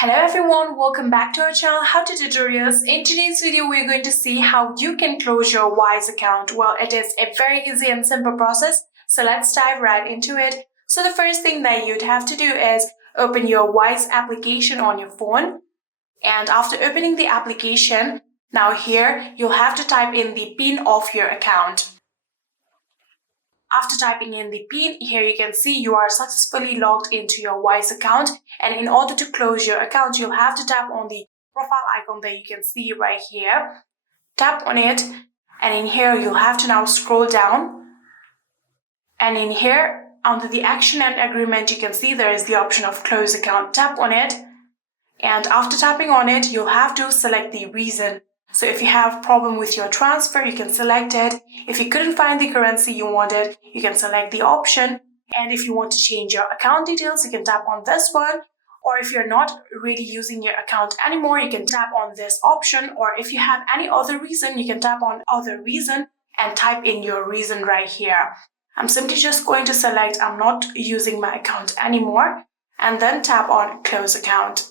Hello everyone, welcome back to our channel How to Tutorials. In today's video, we're going to see how you can close your Wise account. Well, it is a very easy and simple process, so let's dive right into it. So the first thing that you'd have to do is open your Wise application on your phone. And after opening the application, now here you'll have to type in the PIN of your account. After typing in the PIN, here you can see you are successfully logged into your Wise account, and in order to close your account, you'll have to tap on the profile icon that you can see right here. Tap on it, and in here you'll have to now scroll down, and in here under the action and agreement you can see there is the option of close account. Tap on it, and after tapping on it you'll have to select the reason. So if you have a problem with your transfer, you can select it. If you couldn't find the currency you wanted, you can select the option. And if you want to change your account details, you can tap on this one. Or if you're not really using your account anymore, you can tap on this option. Or if you have any other reason, you can tap on other reason and type in your reason right here. I'm simply just going to select I'm not using my account anymore, and then tap on close account.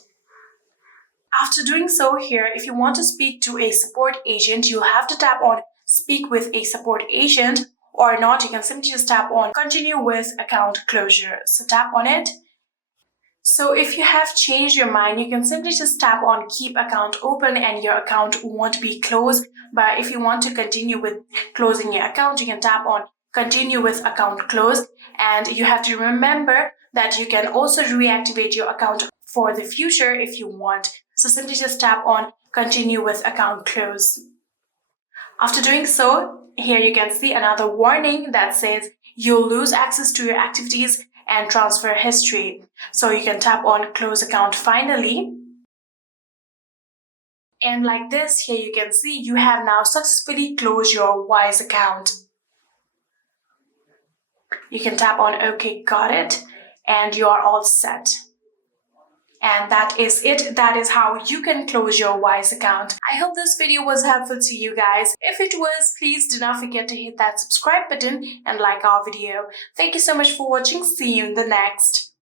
After doing so here, if you want to speak to a support agent, you'll have to tap on speak with a support agent, or not, you can simply just tap on continue with account closure. So tap on it. So if you have changed your mind, you can simply just tap on keep account open and your account won't be closed. But if you want to continue with closing your account, you can tap on continue with account closed. And you have to remember that you can also reactivate your account for the future if you want. So simply just tap on continue with account close. After doing so, here you can see another warning that says you'll lose access to your activities and transfer history. So you can tap on close account finally. And like this, here you can see you have now successfully closed your Wise account. You can tap on OK, got it, and you are all set. And that is it. That is how you can close your Wise account. I hope this video was helpful to you guys. If it was, please do not forget to hit that subscribe button and like our video. Thank you so much for watching. See you in the next.